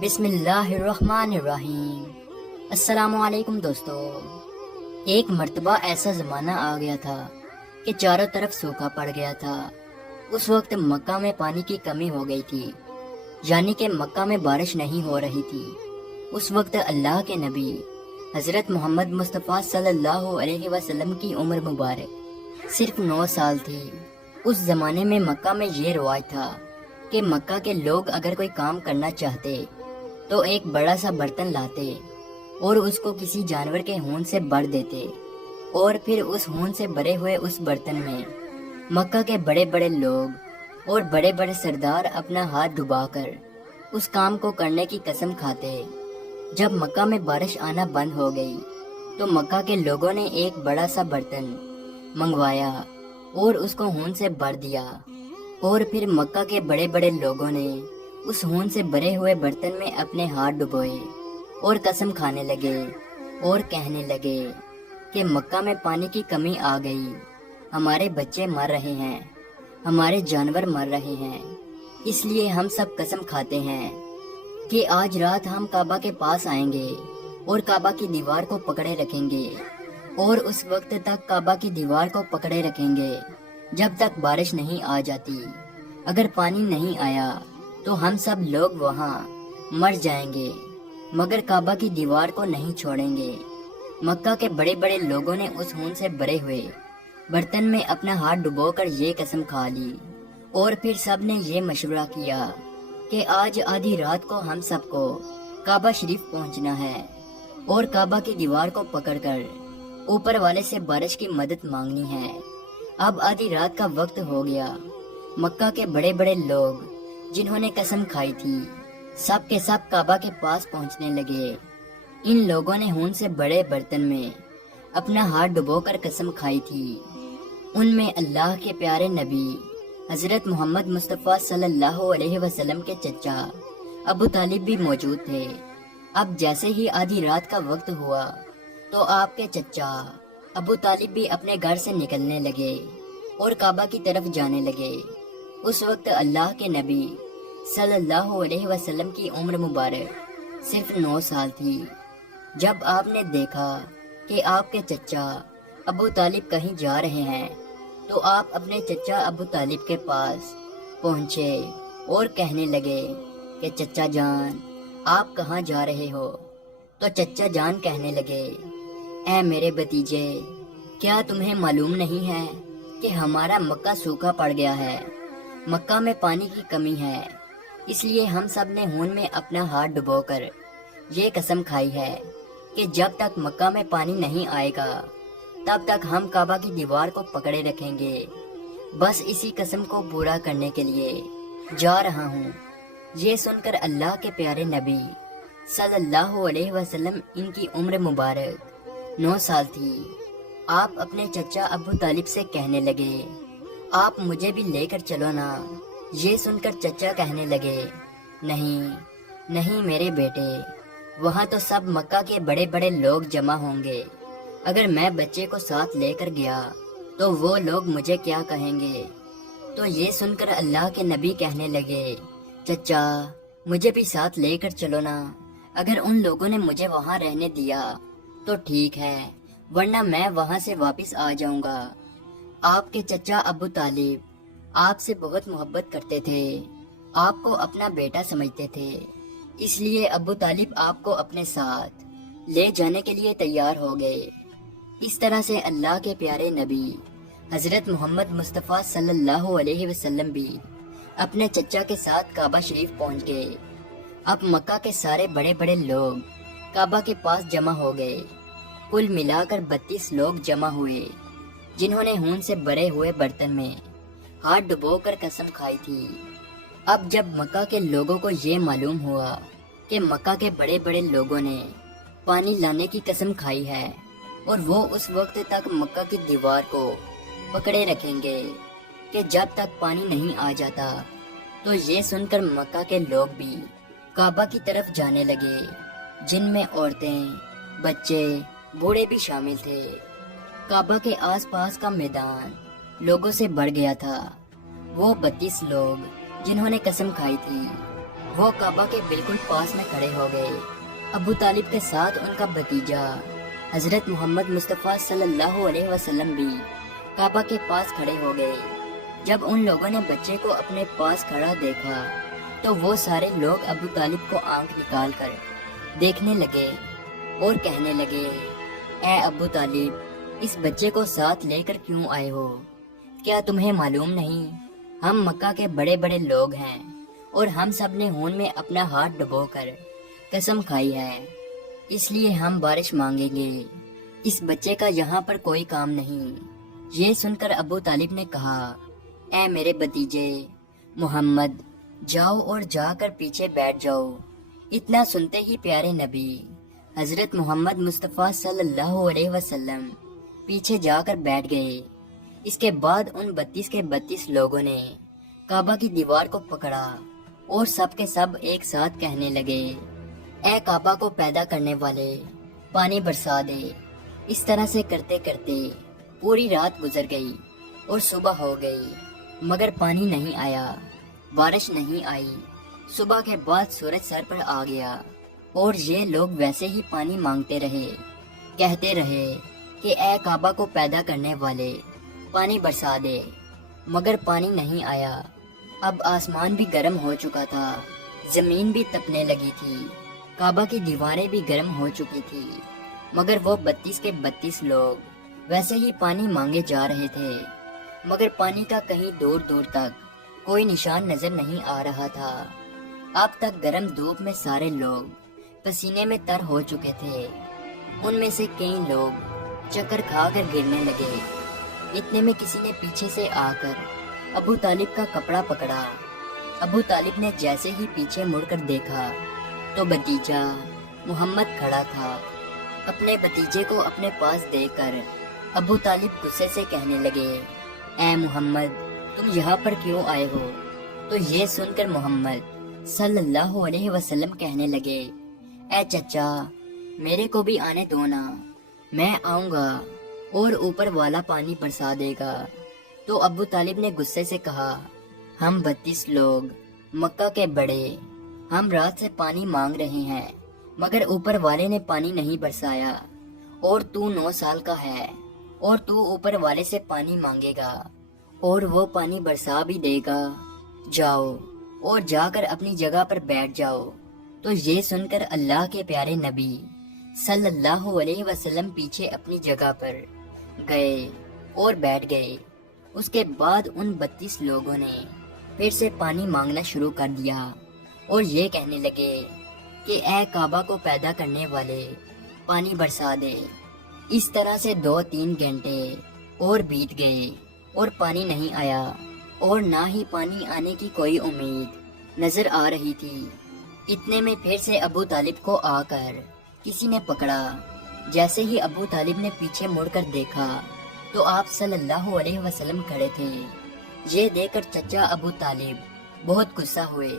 बिस्मिल्लाहिर्रहमानिर्रहीम। अस्सलाम वालेकुम दोस्तों। एक मर्तबा ऐसा ज़माना आ गया था कि चारों तरफ सूखा पड़ गया था। उस वक्त मक्का में पानी की कमी हो गई थी, यानी कि मक्का में बारिश नहीं हो रही थी। उस वक्त अल्लाह के नबी हज़रत मोहम्मद मुस्तफ़ा सल्लल्लाहु अलैहि वसल्लम की उम्र मुबारक सिर्फ 9 साल थी। उस ज़माने में मक्का में ये रिवाज था कि मक्का के लोग अगर कोई काम करना चाहते तो एक बड़ा सा बर्तन लाते और उसको किसी जानवर के खून से भर देते और फिर उस खून से भरे हुए उस बर्तन में मक्का के बड़े बड़े लोग और बड़े बड़े सरदार अपना हाथ डुबाकर उस काम को करने की कसम खाते। जब मक्का में बारिश आना बंद हो गई तो मक्का के लोगों ने एक बड़ा सा बर्तन मंगवाया और उसको खून से भर दिया और फिर मक्का के बड़े बड़े लोगों ने उस खून से भरे हुए बर्तन में अपने हाथ डुबोए और कसम खाने लगे और कहने लगे कि मक्का में पानी की कमी आ गई, हमारे बच्चे मर रहे हैं, हमारे जानवर मर रहे हैं, इसलिए हम सब कसम खाते हैं कि आज रात हम काबा के पास आएंगे और काबा की दीवार को पकड़े रखेंगे और उस वक्त तक काबा की दीवार को पकड़े रखेंगे जब तक बारिश नहीं आ जाती। अगर पानी नहीं आया तो हम सब लोग वहाँ मर जाएंगे, मगर काबा की दीवार को नहीं छोड़ेंगे। मक्का के बड़े बड़े लोगों ने उस खून से भरे हुए बर्तन में अपना हाथ डुबोकर ये कसम खा ली और फिर सब ने ये मशवरा किया कि आज आधी रात को हम सबको काबा शरीफ पहुंचना है और काबा की दीवार को पकड़कर ऊपर वाले से बारिश की मदद मांगनी है। अब आधी रात का वक्त हो गया। मक्का के बड़े बड़े लोग जिन्होंने कसम खाई थी सब के सब काबा के पास पहुंचने लगे। इन लोगों ने खून से बड़े बर्तन में अपना हाथ डुबोकर कसम खाई थी। उनमें अल्लाह के प्यारे नबी हजरत मोहम्मद मुस्तफ़ा सल्लल्लाहु अलैहि वसल्लम के चचा अबू तालिब भी मौजूद थे। अब जैसे ही आधी रात का वक्त हुआ तो आपके चचा अबू तालिब भी अपने घर से निकलने लगे और काबा की तरफ जाने लगे। उस वक्त अल्लाह के नबी सल्लल्लाहु अलैहि वसल्लम की उम्र मुबारक सिर्फ 9 साल थी। जब आपने देखा कि आपके चचा अबू तालिब कहीं जा रहे हैं तो आप अपने चचा अबू तालिब के पास पहुंचे और कहने लगे कि चचा जान आप कहाँ जा रहे हो? तो चचा जान कहने लगे, ऐ मेरे भतीजे, क्या तुम्हें मालूम नहीं है कि हमारा मक्का सूखा पड़ गया है, मक्का में पानी की कमी है, इसलिए हम सब ने खून में अपना हाथ डुबोकर ये कसम खाई है कि जब तक मक्का में पानी नहीं आएगा तब तक हम काबा की दीवार को पकड़े रखेंगे। बस इसी कसम को पूरा करने के लिए जा रहा हूँ। ये सुनकर अल्लाह के प्यारे नबी सल्लल्लाहु अलैहि वसल्लम, इनकी उम्र मुबारक 9 साल थी। आप अपने चचा अबू तालिब से कहने लगे, आप मुझे भी लेकर चलो ना। ये सुनकर चचा कहने लगे, नहीं नहीं मेरे बेटे, वहाँ तो सब मक्का के बड़े बड़े लोग जमा होंगे, अगर मैं बच्चे को साथ लेकर गया तो वो लोग मुझे क्या कहेंगे? तो ये सुनकर अल्लाह के नबी कहने लगे, चचा मुझे भी साथ लेकर चलो ना। अगर उन लोगों ने मुझे वहाँ रहने दिया तो ठीक है, वरना मैं वहाँ से वापस आ जाऊंगा। आपके चचा अबू तालिब आपसे बहुत मोहब्बत करते थे, आपको अपना बेटा समझते थे, इसलिए अबू तालिब आपको अपने साथ ले जाने के लिए तैयार हो गए। इस तरह से अल्लाह के प्यारे नबी हजरत मोहम्मद मुस्तफ़ा सल्लल्लाहु अलैहि वसल्लम भी अपने चचा के साथ काबा शरीफ पहुंच गए। अब मक्का के सारे बड़े बड़े लोग काबा के पास जमा हो गए। कुल मिलाकर 32 लोग जमा हुए जिन्होंने खून से भरे हुए बर्तन में हाथ डुबोकर कसम खाई थी। अब जब मक्का के लोगों को ये मालूम हुआ कि मक्का के बड़े बड़े लोगों ने पानी लाने की कसम खाई है और वो उस वक्त तक मक्का की दीवार को पकड़े रखेंगे कि जब तक पानी नहीं आ जाता, तो ये सुनकर मक्का के लोग भी काबा की तरफ जाने लगे, जिनमें औरतें, बच्चे, बूढ़े भी शामिल थे। काबा के आसपास का मैदान लोगों से भर गया था। वो 32 लोग जिन्होंने कसम खाई थी وہ काबा के बिल्कुल पास में खड़े हो गए। अबू तालिब के साथ उनका भतीजा हजरत मोहम्मद मुस्तफ़ा सल्लल्लाहु अलैहि वसल्लम भी काबा के पास खड़े हो गए। जब उन लोगों ने बच्चे को अपने पास खड़ा देखा तो वो सारे लोग अबू तालिब को आंख निकाल कर देखने लगे और कहने लगे, ए अबू तालिब, इस बच्चे को साथ लेकर क्यों आए हो? क्या तुम्हें मालूम नहीं हम मक्का के बड़े बड़े लोग हैं और हम सब ने खून में अपना हाथ डुबोकर कसम खाई है, इसलिए हम बारिश मांगेंगे। इस बच्चे का यहाँ पर कोई काम नहीं। ये सुनकर अबू तालिब ने कहा, ए मेरे भतीजे मोहम्मद, जाओ और जाकर पीछे बैठ जाओ। इतना सुनते ही प्यारे नबी हजरत मोहम्मद मुस्तफ़ा सल्लल्लाहु अलैहि वसल्लम पीछे जाकर बैठ गए। इसके बाद उन 32 के 32 लोगों ने काबा की दीवार को पकड़ा और सब के सब एक साथ कहने लगे, ए काबा को पैदा करने वाले, पानी बरसा दे। इस तरह से करते करते पूरी रात गुजर गई और सुबह हो गई, मगर पानी नहीं आया, बारिश नहीं आई। सुबह के बाद सूरज सर पर आ गया और ये लोग वैसे ही पानी मांगते रहे, कहते रहे कि ए काबा को पैदा करने वाले, पानी बरसा दे, मगर पानी नहीं आया। अब आसमान भी गर्म हो चुका था, जमीन भी तपने लगी थी, काबा की दीवारें भी गर्म हो चुकी थी, मगर वो 32 के 32 लोग वैसे ही पानी मांगे जा रहे थे, मगर पानी का कहीं दूर दूर तक कोई निशान नजर नहीं आ रहा था। अब तक गर्म धूप में सारे लोग पसीने में तर हो चुके थे। उनमें से कई लोग चक्कर खाकर गिरने लगे। इतने में किसी ने पीछे से आकर अबू तालिब का कपड़ा पकड़ा। अबू तालिब ने जैसे ही पीछे मुड़कर देखा तो भतीजा मोहम्मद खड़ा था। अपने भतीजे को अपने पास देखकर अबू तालिब गुस्से से कहने लगे, ए मोहम्मद, तुम यहाँ पर क्यों आए हो? तो ये सुनकर मोहम्मद सल्लल्लाहु अलैहि वसल्लम कहने लगे, ए चचा, मेरे को भी आने दो ना, मैं आऊंगा और ऊपर वाला पानी बरसा देगा। तो अबू तालिब ने गुस्से से कहा, हम 32 लोग मक्का के बड़े, हम रात से पानी मांग रहे हैं, मगर ऊपर वाले ने पानी नहीं बरसाया, और तू 9 साल का है और तू ऊपर वाले से पानी मांगेगा और वो पानी बरसा भी देगा। जाओ और जाकर अपनी जगह पर बैठ जाओ। तो ये सुनकर अल्लाह के प्यारे नबी सल्लल्लाहु अलैहि वसल्लम पीछे अपनी जगह पर गए और बैठ गए। उसके बाद उन 32 लोगों ने फिर से पानी मांगना शुरू कर दिया और ये कहने लगे कि ए काबा को पैदा करने वाले, पानी बरसा दे। इस तरह से 2-3 घंटे और बीत गए और पानी नहीं आया और ना ही पानी आने की कोई उम्मीद नजर आ रही थी। इतने में फिर से अबू तालिब को आकर किसी ने पकड़ा। जैसे ही अबू तालिब ने पीछे मुड़कर देखा तो आप सल्लल्लाहु अलैहि वसल्लम खड़े थे। ये देखकर चचा अबू तालिब बहुत गुस्सा हुए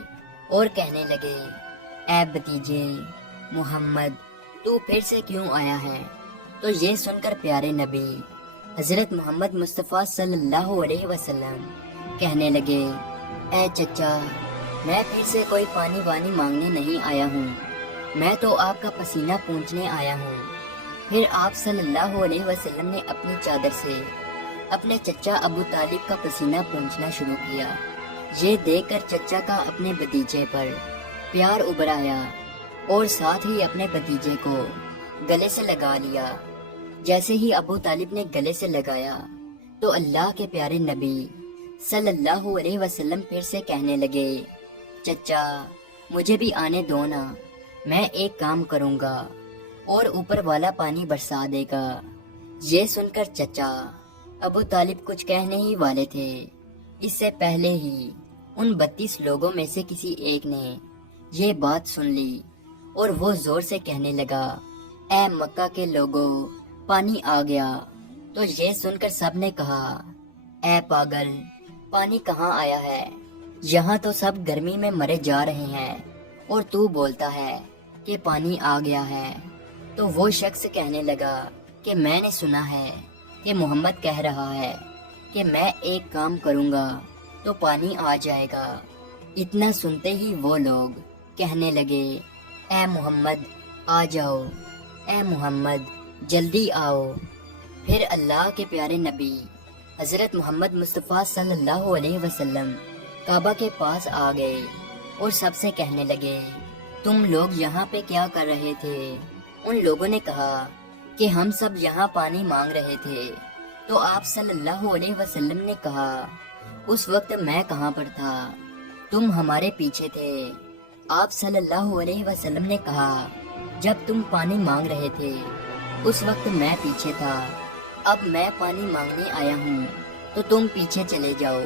और कहने लगे, ऐ भतीजे मोहम्मद, तू फिर से क्यों आया है? तो ये सुनकर प्यारे नबी हजरत मोहम्मद मुस्तफ़ा सल्लल्लाहु अलैहि वसल्लम कहने लगे, ऐ चचा, मैं फिर से कोई पानी वानी मांगने नहीं आया हूँ, मैं तो आपका पसीना पूंछने आया हूँ। फिर आप सल्लल्लाहु अलैहि वसल्लम ने अपनी चादर से अपने चचा अबू तालिब का पसीना पूंछना शुरू किया। ये देखकर चचा का अपने भतीजे पर प्यार उभर आया और साथ ही अपने भतीजे को गले से लगा लिया। जैसे ही अबू तालिब ने गले से लगाया तो अल्लाह के प्यारे नबी सल्लल्लाहु अलैहि वसल्लम फिर से कहने लगे, चचा, मुझे भी आने दो ना, मैं एक काम करूँगा और ऊपर वाला पानी बरसा देगा। ये सुनकर चचा अबू तालिब कुछ कहने ही वाले थे। इससे पहले ही उन 32 लोगों में से किसी एक ने ये बात सुन ली और वो जोर से कहने लगा, ऐ मक्का के लोगों, पानी आ गया। तो ये सुनकर सब ने कहा, ऐ पागल, पानी कहाँ आया है? यहाँ तो सब गर्मी में मरे जा रहे हैं और तू बोलता है कि पानी आ गया है। तो वो शख्स कहने लगा कि मैंने सुना है कि मोहम्मद कह रहा है कि मैं एक काम करूँगा तो पानी आ जाएगा। इतना सुनते ही वो लोग کہنے لگے اے محمد آ جاؤ، اے محمد جلدی آؤ۔ پھر اللہ کے پیارے نبی حضرت محمد مصطفیٰ صلی اللہ علیہ وسلم کعبہ کے پاس آ گئے اور سب سے کہنے لگے تم لوگ یہاں پہ کیا کر رہے تھے؟ ان لوگوں نے کہا کہ ہم سب یہاں پانی مانگ رہے تھے۔ تو آپ صلی اللہ علیہ وسلم نے کہا اس وقت میں کہاں پر تھا؟ تم ہمارے پیچھے تھے۔ آپ صلی اللہ علیہ وسلم نے کہا جب تم پانی مانگ رہے تھے اس وقت میں پیچھے تھا، اب میں پانی مانگنے آیا ہوں تو تم پیچھے چلے جاؤ۔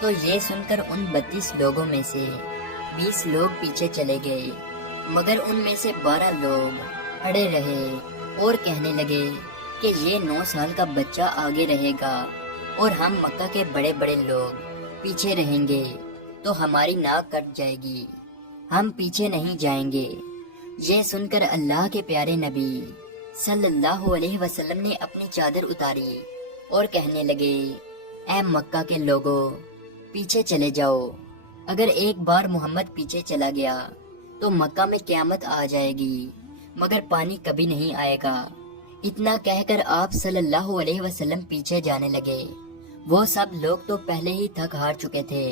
تو یہ سن کر ان 32 لوگوں میں سے 20 لوگ پیچھے چلے گئے، مگر ان میں سے 12 لوگ اڑے رہے اور کہنے لگے کہ یہ 9 سال کا بچہ آگے رہے گا اور ہم مکہ کے بڑے بڑے لوگ پیچھے رہیں گے تو ہماری ناک کٹ جائے گی، ہم پیچھے نہیں جائیں گے۔ یہ سن کر اللہ کے پیارے نبی صلی اللہ علیہ وسلم نے اپنی چادر اتاری اور کہنے لگے اے مکہ کے لوگوں پیچھے چلے جاؤ، اگر ایک بار محمد پیچھے چلا گیا تو مکہ میں قیامت آ جائے گی مگر پانی کبھی نہیں آئے گا۔ اتنا کہہ کر آپ صلی اللہ علیہ وسلم پیچھے جانے لگے۔ وہ سب لوگ تو پہلے ہی تھک ہار چکے تھے،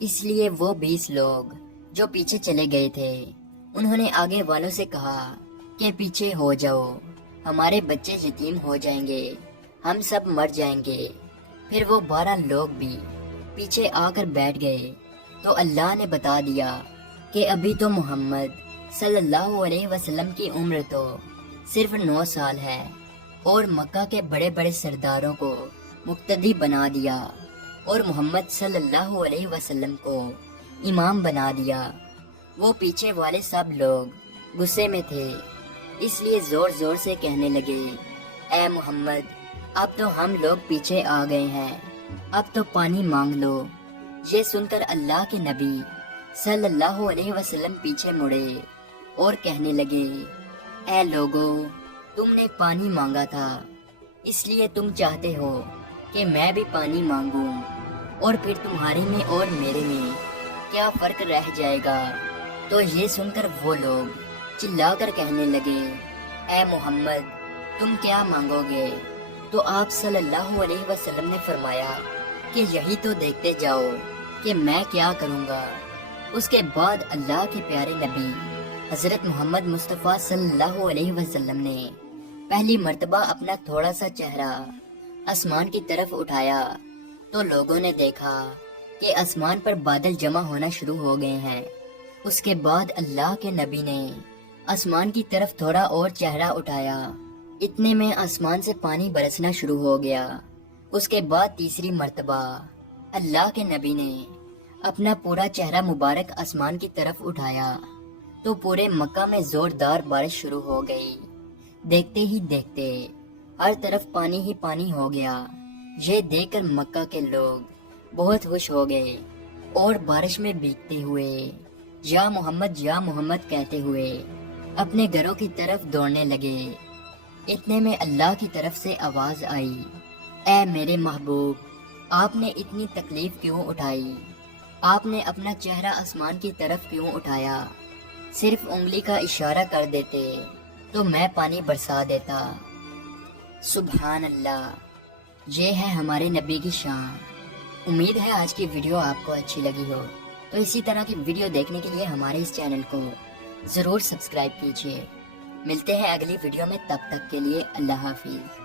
اس لیے وہ 20 لوگ جو پیچھے چلے گئے تھے انہوں نے آگے والوں سے کہا کہ پیچھے ہو جاؤ، ہمارے بچے یتیم ہو جائیں گے، ہم سب مر جائیں گے۔ پھر وہ 12 لوگ بھی پیچھے آ کر بیٹھ گئے تو اللہ نے بتا دیا کہ ابھی تو محمد صلی اللہ علیہ وسلم کی عمر تو صرف 9 سال ہے اور مکہ کے بڑے بڑے سرداروں کو مقتدی بنا دیا اور محمد صلی اللہ علیہ وسلم کو امام بنا دیا۔ وہ پیچھے والے سب لوگ غصے میں تھے، اس لیے زور زور سے کہنے لگے اے محمد اب تو ہم لوگ پیچھے آ گئے ہیں، اب تو پانی مانگ لو۔ یہ سن کر اللہ کے نبی صلی اللہ علیہ وسلم پیچھے مڑے اور کہنے لگے اے لوگو تم نے پانی مانگا تھا، اس لیے تم چاہتے ہو کہ میں بھی پانی مانگوں، اور پھر تمہارے میں اور میرے میں کیا فرق رہ جائے گا؟ تو یہ سن کر وہ لوگ چلا کر کہنے لگے اے محمد تم کیا مانگو گے؟ تو آپ صلی اللہ علیہ وسلم نے فرمایا کہ یہی تو دیکھتے جاؤ کہ میں کیا کروں گا۔ اس کے بعد اللہ کے پیارے نبی حضرت محمد مصطفیٰ صلی اللہ علیہ وسلم نے پہلی مرتبہ اپنا تھوڑا سا چہرہ آسمان کی طرف اٹھایا تو لوگوں نے دیکھا کہ آسمان پر بادل جمع ہونا شروع ہو گئے ہیں۔ اس کے بعد اللہ کے نبی نے آسمان کی طرف تھوڑا اور چہرہ اٹھایا، اتنے میں آسمان سے پانی برسنا شروع ہو گیا۔ اس کے بعد تیسری مرتبہ اللہ کے نبی نے اپنا پورا چہرہ مبارک آسمان کی طرف اٹھایا تو پورے مکہ میں زوردار بارش شروع ہو گئی۔ دیکھتے ہی دیکھتے ہر طرف پانی ہی پانی ہو گیا۔ یہ دیکھ کر مکہ کے لوگ بہت خوش ہو گئے اور بارش میں بھیگتے ہوئے یا محمد کہتے ہوئے اپنے گھروں کی طرف دوڑنے لگے۔ اتنے میں اللہ کی طرف سے آواز آئی اے میرے محبوب آپ نے اتنی تکلیف کیوں اٹھائی؟ آپ نے اپنا چہرہ آسمان کی طرف کیوں اٹھایا؟ صرف انگلی کا اشارہ کر دیتے تو میں پانی برسا دیتا۔ سبحان اللہ، یہ ہے ہمارے نبی کی شان۔ امید ہے آج کی ویڈیو آپ کو اچھی لگی ہو، تو اسی طرح کی ویڈیو دیکھنے کے لیے ہمارے اس چینل کو ضرور سبسکرائب کیجیے۔ ملتے ہیں اگلی ویڈیو میں، تب تک کے لیے اللہ حافظ۔